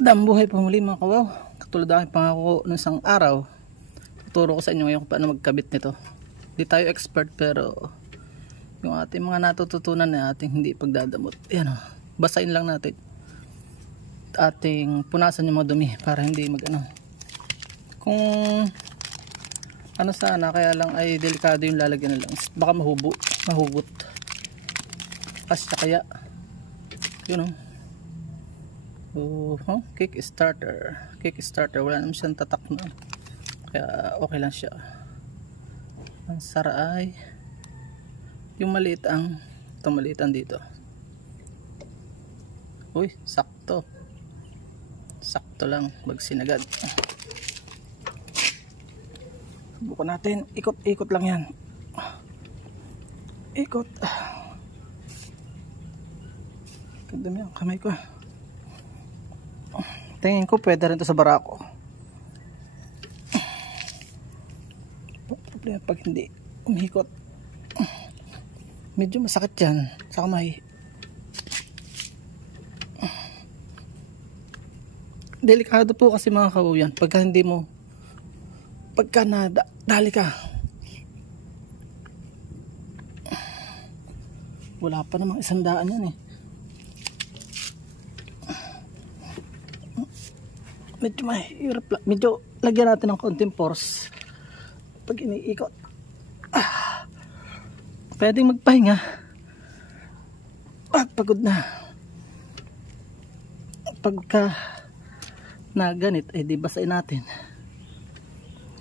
Magandang buhay po muli mga kawaw. Katulad ng aking pangako noong isang araw, tuturo ko sa inyo ngayon kung paano magkabit nito. Hindi tayo expert pero yung ating mga natututunan na ating hindi pagdadamot. Ayan o, basahin lang natin. Ating punasan yung mga dumi para hindi mag-ano. Kung ano sana, kaya lang ay delikado yung lalagyan na lang. Baka mahugot. Kasya kaya. Yun o. Kickstarter, wala naman siyang tatak na, kaya okay lang siya. Ang sara ay yung maliit ang dito. Uy, sakto lang, magsinagad. Subukan natin, ikot lang yan, ikot. Kadami ang kamay ko. Tingin ko pwede rin ito sa barako. Problema pag hindi umikot, medyo masakit yan sa kamay. Delikado po kasi mga kawayan pagka hindi mo, pagka nadali ka, wala pa namang 100 yan eh. Medyo mahirap lang. Medyo lagyan natin ng konting force pag iniikot. Pwedeng magpahinga pag pagod na. Pagka na ganit ay di basahin natin.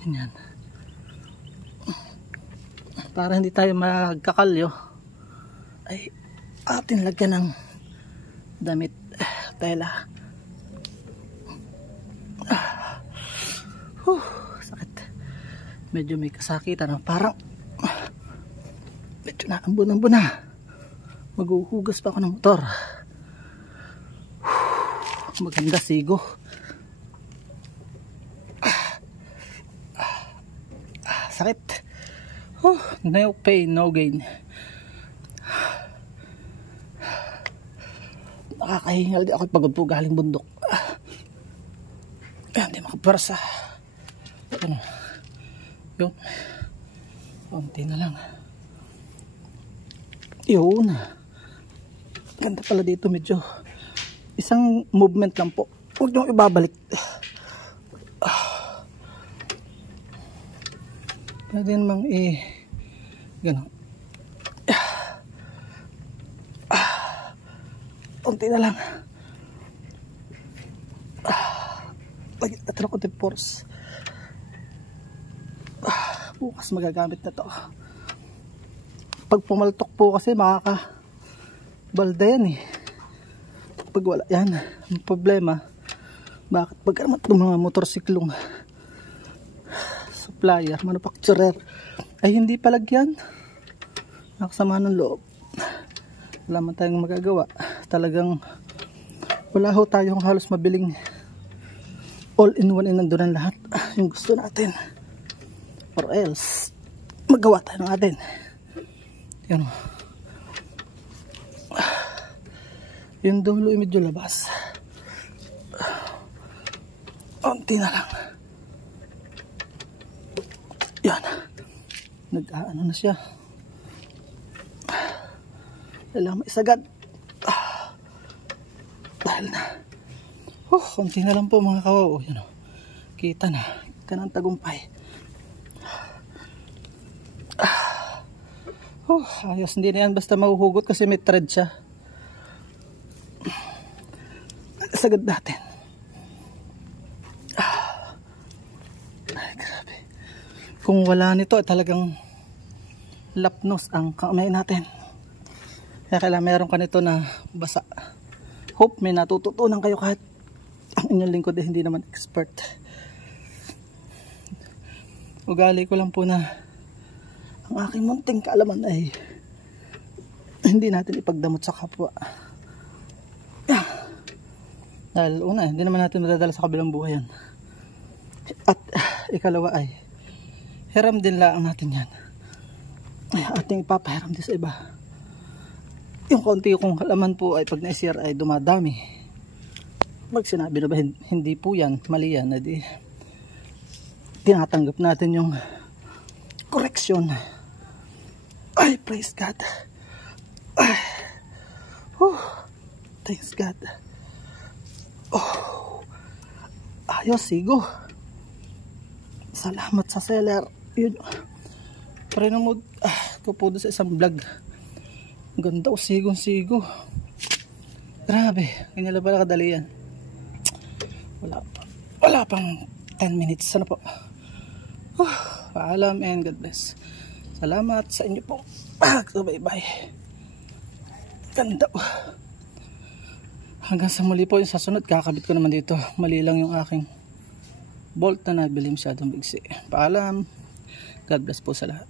Ganyan. Para hindi tayo magkakalyo ay atin lagyan ng damit, tela. Sakit. Medyo may kasakitan, parang medyo naambon na. Maghuhugas pa ako ng motor. Maganda sigo. Sakit. No pain, no gain. Nakakahingal di ako, pagod po galing bundok. Hindi makapwersa. Ano? Yun. Konti na lang. Yun. Ganda pala dito, medyo isang movement lang po. Huwag nyo ibabalik. Pwede namang gano'n. Konti na lang. Lagyan natin ako ng force. Bukas magagamit na to. Pag pumaltok po kasi makakabalda yan eh. Pag wala yan, ang problema, bakit pag itong mga motorsiklong supplier, manufacturer ay hindi palagyan, nakasama ng loob. Wala man tayong magagawa. Talagang wala ho tayong halos mabiling all-in-one, nandun ang lahat yung gusto natin, or else magawa tayo ng atin. Yan o, yung dulo ay medyo labas. Unti na lang. Yan, nag-aano na siya. Kailangan maisagad. Dahil na konti na lang po mga kawaw. Yan o, kita na ng tagumpay. Ayos, hindi na yan basta mahuhugot kasi may thread siya. Sagad natin. Ay, grabe. Kung wala nito ay talagang lapnos ang kamay natin. Kaya kailangan meron ka nito na basa. Hope may natututunan kayo kahit ang inyong lingkod ay hindi naman expert. Ugali ko lang po na ang aking munting kaalaman ay hindi natin ipagdamot sa kapwa. Dahil una, hindi naman natin madadala sa kabilang buhay yan. At ikalawa ay hiram din lang natin yan. Ay, ating ipapahiram din sa iba. Yung konti kong halaman po ay pag na-share ay dumadami. Pag sinabi na ba hindi po yan, mali yan, edi tinatanggap natin yung correction. Ay, praise God. Ay, thanks God. Ayos, sigo. Salamat sa seller. Yun. Pero mo, ito po doon sa isang vlog. Ang ganda, sigong-sigo. Grabe, ganyan lang pala kadali yan. Wala pang 10 minutes. Sana po. Paalam and God bless. Salamat sa inyo po. Bye-bye. Ganda. Hanggang sa muli po, yung sasunod, kakabit ko naman dito. Mali lang yung aking bolt na nabili, masyadong bigsi. Paalam. God bless po sa lahat.